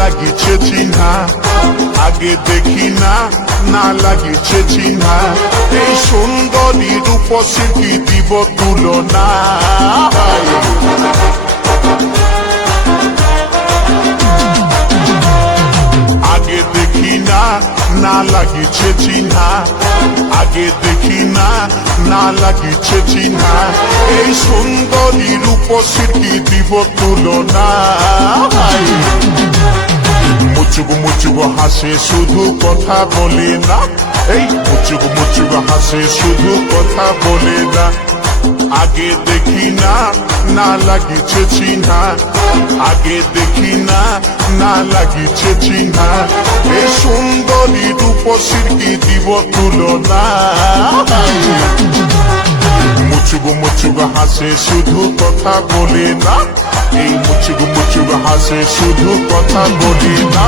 লাগিছে চিহ্না, আগে দেখি না না লাগিছে চিহ্না, এই সুন্দরী রূপসী দিব তুলনা। আগে দেখি না না লাগিছে চিহ্না, আগে দেখি না না লাগিছে চিহ্না, এই সুন্দরী রূপসী দিব তুলনা। মুচুক মুচুক হাসে শুধু কথা বলে না, এই মুচুক মুচুক হাসে শুধু কথা বলে না। আগে দেখি না না লাগিছে চিহ্না, আগে দেখি না না লাগিছে চিহ্না, এই সুন্দরী রূপসী দিব তুলনা। মুচুক মুচুক হাসে শুধু কথা বলে না, এই মুচুক মুচুক হাসে শুধু কথা বলে না।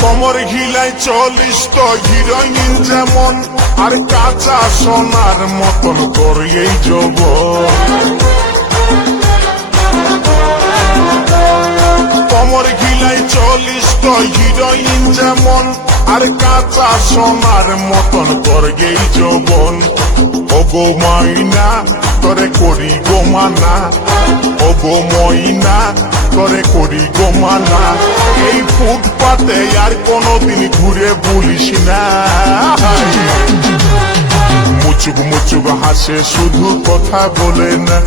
কোমর ঘিলাই 40 তো হিরোইন যেমন, আর কাঁচা সোনার মতন করে এই যৌবন। কোমর ঘিলাই 40 তো হিরোইন যেমন, আর কাঁচা সোনার মতন করে এই যৌবন। ও গো মাইনা তোরে করি গো মানা, ও গো মইনা তোরে করি গো মানা, এই ফুটপাতে আর কোনদিন ঘুরে বলিস না। মুচুক মুচুক হাসে শুধু কথা বলে না,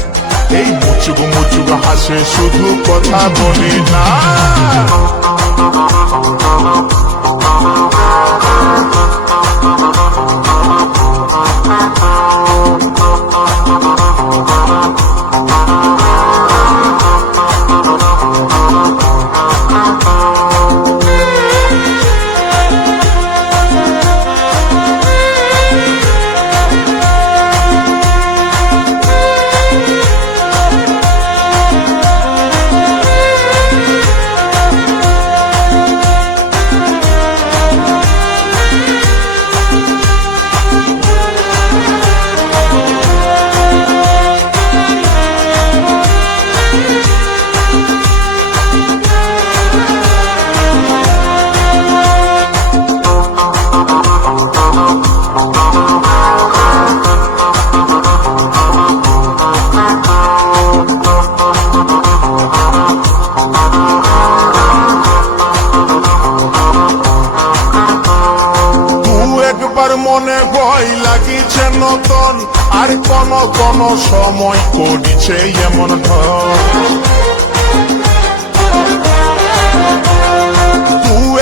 এই মুচুক মুচুক হাসে শুধু কথা বলে না। মনে ভয় লাগিছে নতুন, আর কোন কোন সময় করিছে এমন ধর।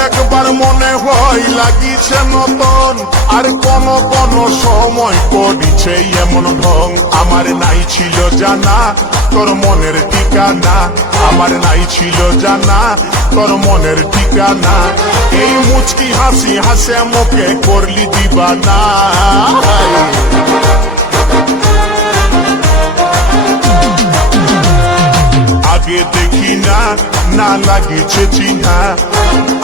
একবার মনে হয় লাগিছে নতুন, আর কোন কোন সময় করিছে এমন ঢং। আমার নাই ছিল জানা তোর মনের ঠিকানা, আমার নাই ছিল জানা তোর মনের ঠিকানা। এই মুচকি হাসি হাসে মুখে করলি দিবানা। আগে দেখি না, না লাগিছে চিহ্না,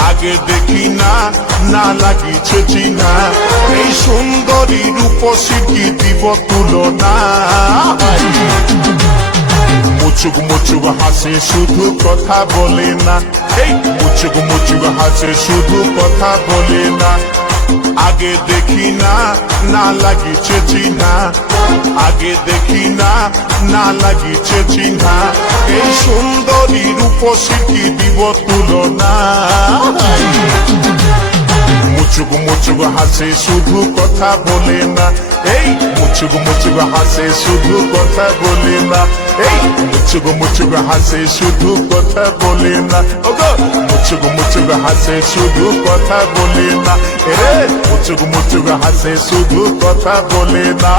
আগে দেখি না, না লাগিছে চিহ্না। এই সুন্দরী রূপসী কি দিব তুলনা। মুচুক মুচুক হাসে শুধু কথা বলে না, এই মুচুক মুচুক হাসে শুধু কথা বলে না। আগে দেখি না, না লাগিছে চিহ্না, আগে দেখি না, না লাগিছে চিহ্না। এই সুন্দরী রূপসী কি দিব তুলনা। মুচুক মুচুক হাসে শুধু কথা বলে না, এই মুচুক মুচুক হাসে শুধু কথা বলে না, এই মুচুক মুচুক হাসে শুধু কথা বলে না। ওগো মুচুক মুচুক হাসে শুধু কথা বলে না, এ মুচুক মুচুক হাসে শুধু কথা বলে না।